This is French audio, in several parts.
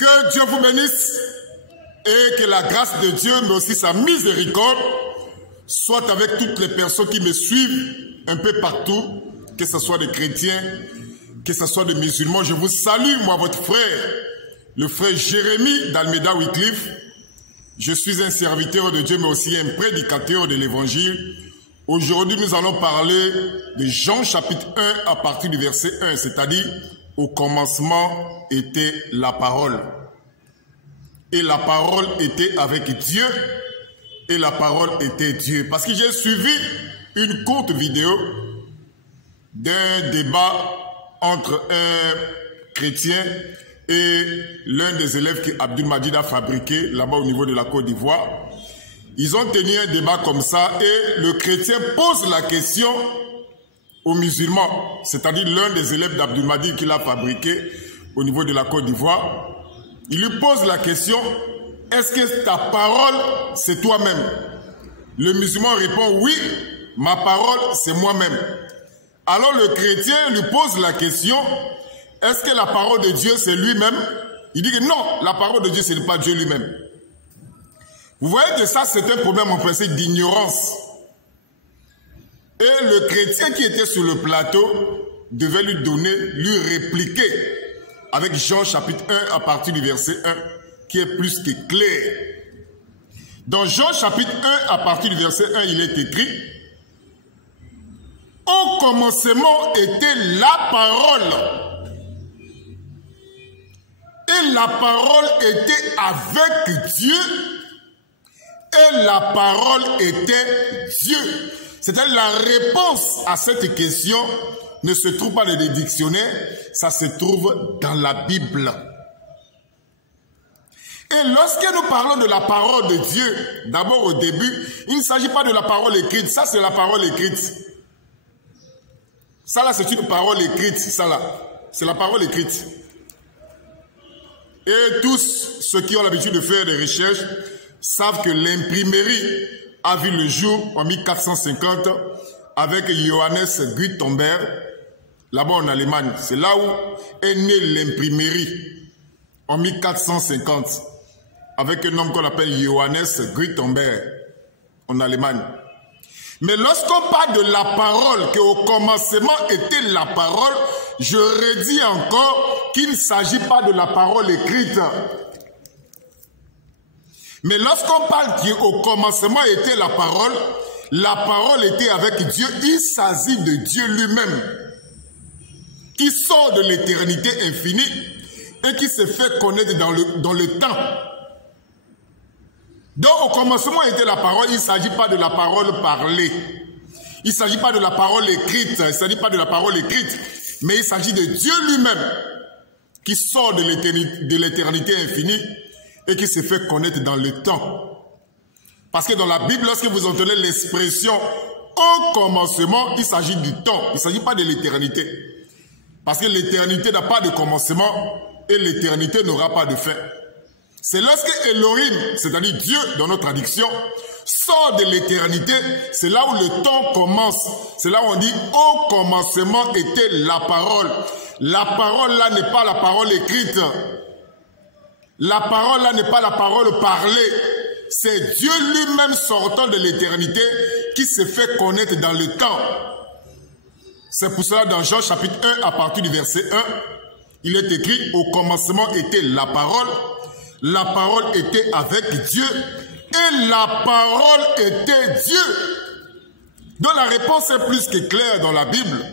Que Dieu vous bénisse et que la grâce de Dieu, mais aussi sa miséricorde, soit avec toutes les personnes qui me suivent un peu partout, que ce soit des chrétiens, que ce soit des musulmans. Je vous salue, moi, votre frère, le frère Jérémie d'Almeida Wycliffe. Je suis un serviteur de Dieu, mais aussi un prédicateur de l'évangile. Aujourd'hui, nous allons parler de Jean chapitre 1 à partir du verset 1, c'est-à-dire au commencement était la parole. Et la parole était avec Dieu, et la parole était Dieu. Parce que j'ai suivi une courte vidéo d'un débat entre un chrétien et l'un des élèves que Abdul Majid a fabriqué là-bas au niveau de la Côte d'Ivoire. Ils ont tenu un débat comme ça et le chrétien pose la question aux musulmans, c'est-à-dire l'un des élèves d'Abdul Majid qu'il a fabriqué au niveau de la Côte d'Ivoire. Il lui pose la question, est-ce que ta parole c'est toi-même? Le musulman répond, oui, ma parole c'est moi-même. Alors le chrétien lui pose la question, est-ce que la parole de Dieu c'est lui-même? Il dit que non, la parole de Dieu ce n'est pas Dieu lui-même. Vous voyez que ça c'est un problème en principe d'ignorance. Et le chrétien qui était sur le plateau devait lui répliquer avec Jean chapitre 1 à partir du verset 1 qui est plus que clair. Dans Jean chapitre 1 à partir du verset 1 il est écrit: au commencement était la parole. Et la parole était avec Dieu. Et la parole était Dieu. C'est-à-dire la réponse à cette question ne se trouve pas dans les dictionnaires, ça se trouve dans la Bible. Et lorsque nous parlons de la parole de Dieu, d'abord au début, il ne s'agit pas de la parole écrite, ça c'est la parole écrite. Ça là c'est une parole écrite, ça là, c'est la parole écrite. Et tous ceux qui ont l'habitude de faire des recherches savent que l'imprimerie a vu le jour en 1450 avec Johannes Gutenberg, là-bas en Allemagne. C'est là où est née l'imprimerie, en 1450, avec un homme qu'on appelle Johannes Gutenberg, en Allemagne. Mais lorsqu'on parle de la parole, qu'au commencement était la parole, je redis encore qu'il ne s'agit pas de la parole écrite. Mais lorsqu'on parle qu'au commencement était la parole était avec Dieu, il s'agit de Dieu lui-même, qui sort de l'éternité infinie et qui se fait connaître dans le temps. Donc au commencement était la parole, il ne s'agit pas de la parole parlée. Il ne s'agit pas de la parole écrite, il ne s'agit pas de la parole écrite, mais il s'agit de Dieu lui-même, qui sort de l'éternité infinie et qui se fait connaître dans le temps. Parce que dans la Bible, lorsque vous entendez l'expression « au commencement », il s'agit du temps, il ne s'agit pas de l'éternité. Parce que l'éternité n'a pas de commencement et l'éternité n'aura pas de fin. C'est lorsque Elohim, c'est-à-dire Dieu dans notre traduction, sort de l'éternité, c'est là où le temps commence. C'est là où on dit « au commencement était la parole ». La parole là n'est pas la parole écrite. La parole là n'est pas la parole parlée. C'est Dieu lui-même sortant de l'éternité qui se fait connaître dans le temps. C'est pour cela dans Jean chapitre 1 à partir du verset 1, il est écrit « au commencement était la parole était avec Dieu et la parole était Dieu ». Donc la réponse est plus que claire dans la Bible.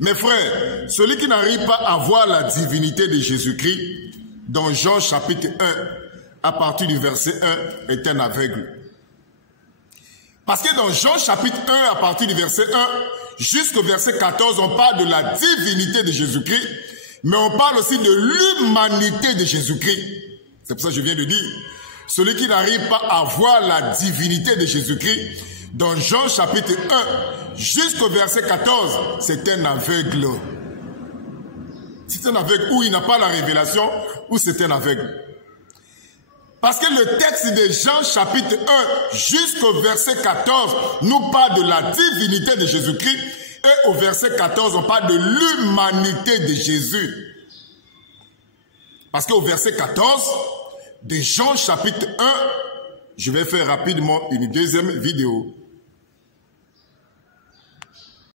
Mes frères, celui qui n'arrive pas à voir la divinité de Jésus-Christ, dans Jean chapitre 1, à partir du verset 1, est un aveugle. Parce que dans Jean chapitre 1, à partir du verset 1, jusqu'au verset 14, on parle de la divinité de Jésus-Christ, mais on parle aussi de l'humanité de Jésus-Christ. C'est pour ça que je viens de dire, celui qui n'arrive pas à voir la divinité de Jésus-Christ, dans Jean chapitre 1, jusqu'au verset 14, c'est un aveugle. C'est un aveugle où il n'a pas la révélation, ou c'est un aveugle. Parce que le texte de Jean chapitre 1 jusqu'au verset 14 nous parle de la divinité de Jésus-Christ et au verset 14 on parle de l'humanité de Jésus. Parce qu'au verset 14 de Jean chapitre 1, je vais faire rapidement une deuxième vidéo.